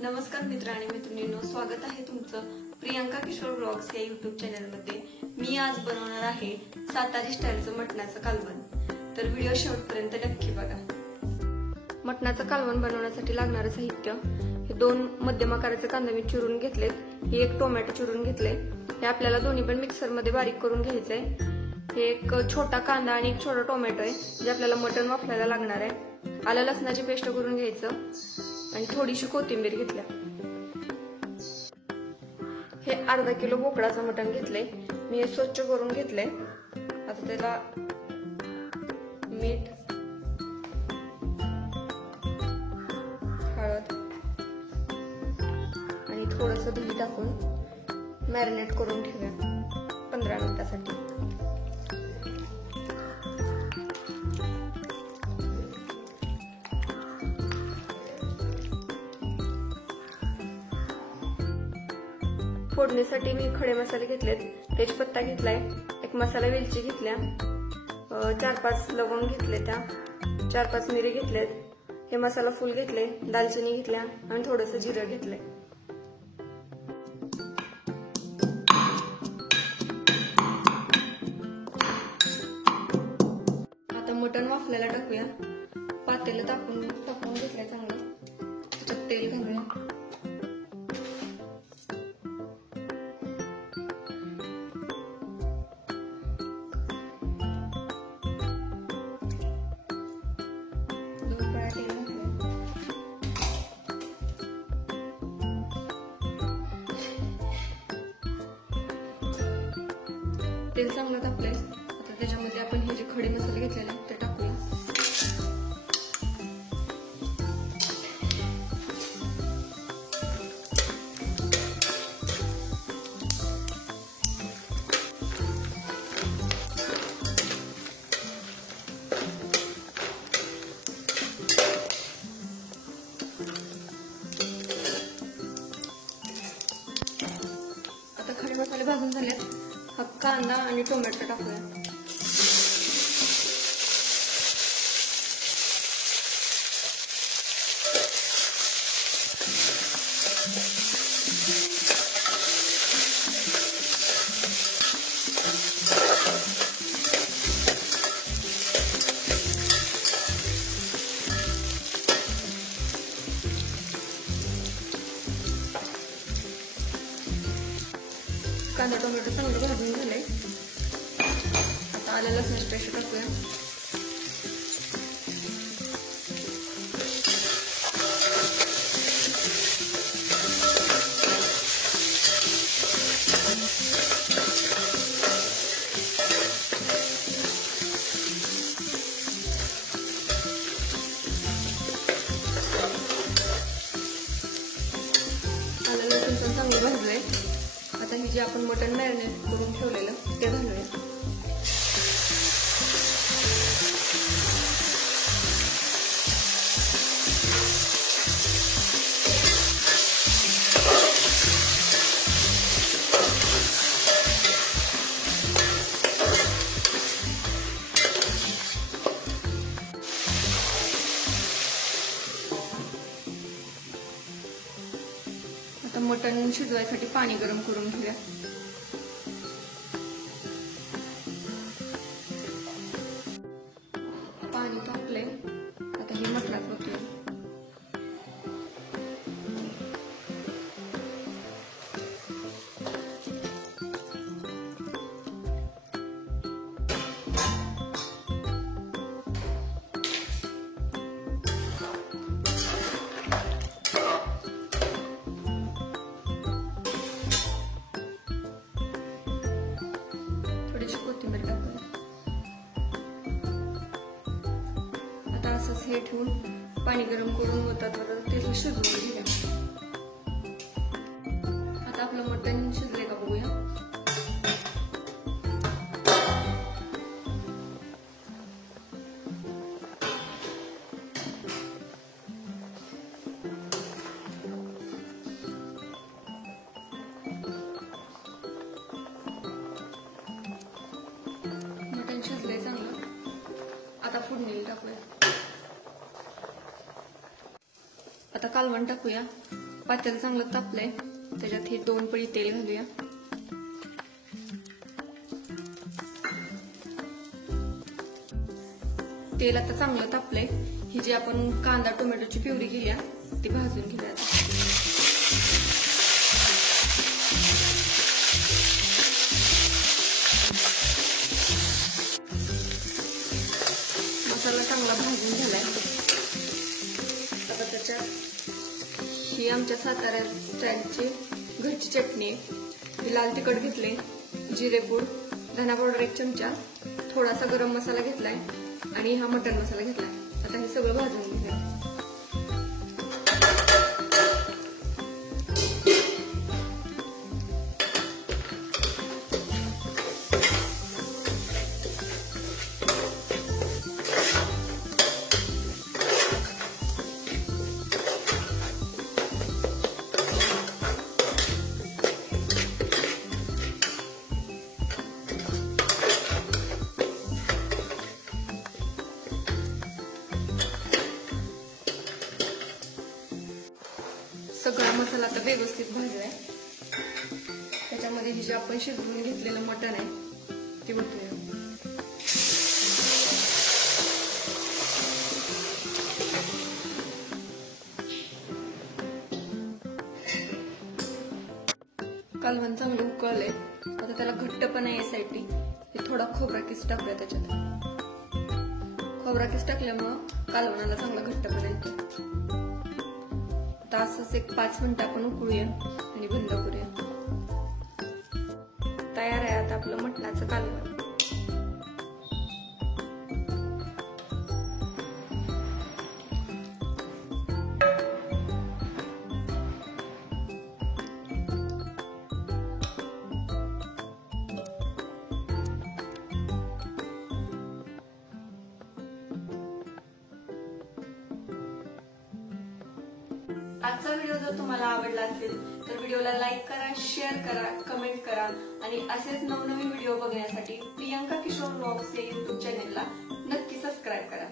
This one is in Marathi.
नमस्कार मित्र आणि मैत्रिणींनो, स्वागत आहे तुमचं प्रियांका किशोर ब्लॉग्स या यूट्यूब चॅनलमध्ये। मी आज बनवणार आहे सातारी स्टाईलचं मटणाचं कालवण, तर व्हिडिओ शेवटपर्यंत नक्की बघा। मटणाचं कालवण बनवण्यासाठी लागणारे साहित्य हे 2 मध्यम आकाराचे कांदे मी चिरून घेतलेत, हे 1 टोमॅटो चिरून घेतले, हे आपल्याला दोन्ही पण मिक्सर मध्ये बारीक करून घ्यायचंय। हे 1 छोटा कांदा आणि 1 छोटा टोमॅटो आहे जे आपल्याला मटण वाफलायला लागणार आहे। आलं लसणाची पेस्ट करून घ्यायचं आणि थोडीशी कोथिंबीर घेतल्या। हे अर्धा किलो बोकडाचं मटण घेतले, मी हे स्वच्छ करून घेतले। आता त्याला मीठ, हळद आणि थोडंसं दही टाकून मॅरिनेट करून ठेवूया 15 मिनिटांसाठी। फोडणीसाठी मी खडे मसाले घेतलेत, तेजपत्ता घेतलाय, 1 मसाला वेलची घेतल्या, 4-5 लवंग घेतले, त्या 4-5 मिरी घेतलेत, हे मसाला फूल घेतले, दालचिनी घेतल्या आणि थोडंसं जिरं घेतलंय। आता मटण वाफल्याला टाकूया। पातेलं तापून घेतलंय चांगलं, त्याच्यात तेल घालूया। तेल चांगलं तापलंय, आता त्याच्यामध्ये आपण हे जे खडे मसाले घेतलेले ते टाकूया। आता खडे मसाले भाजून झालेत, हा कांदा आणि टोमॅटो टाकूया। कांदा टोमॅटो चांगलं भाजून झालंय, आता आलं लसणाची पेस्ट टाकूया। आलं लसूण पण चांगलं भाजलंय, आता हे जे आपण मटण मॅरिनेट करून ठेवलेलं ते घालूया। आता मटण शिजवायसाठी पाणी गरम करून घेऊया। पाणी तापले, आता हे मटणात ओतूया। कोथिंबीर टाकूया। आता असंच हे ठेवून पाणी गरम करून होतात ते शिजवून घेऊया। आता आपलं मटण शिजले का बघूया। शिजलंय चांगलं, आता फोडणीला टाकूया। आता कालवण टाकूया। पातेलं चांगलं तापलंय, त्याच्यात हे 2 पळी तेल घालूया. तेल आता चांगलं तापलंय. ही जी आपण कांदा टोमॅटोची प्युरी केली ती भाजून घेऊया. मसाला चांगला भाजून झालाय. आता त्याच्यात ही आमच्या सातारा स्टाईलची घरची चटणी आहे. ही लाल तिखट घेतले, जिरेपूड, धना पावडर 1 चमचा, थोडासा गरम मसाला घेतलाय आणि हा मटन मसाला घेतलाय. आता हे सगळं भाजून घेऊया. सगळा मसाला आता व्यवस्थित भाजलाय. त्याच्यामध्ये हे जे आपण शिजवून घेतलेलं मटण आहे ते ओतूया. कालवण चांगलं उकळलंय. आता त्याला घट्टपणा यासाठी थोडा खोबरा किस टाकूया. त्याच्यात खोबरा किस टाकल्यामुळं कालवणाला चांगला घट्टपणा येतो. असंच 5 मिनिटं आपण उकळूया आणि बंद करूया. तयार आहे आता आपलं मटणाचं कालवण. आजचा व्हिडिओ जर तुम्हाला आवडला असेल तर व्हिडिओला लाईक करा, शेअर करा, कमेंट करा आणि असेच नवनवीन व्हिडिओ बघण्यासाठी प्रियांका किशोर व्लॉग्स या YouTube चॅनेलला नक्की सबस्क्राईब करा.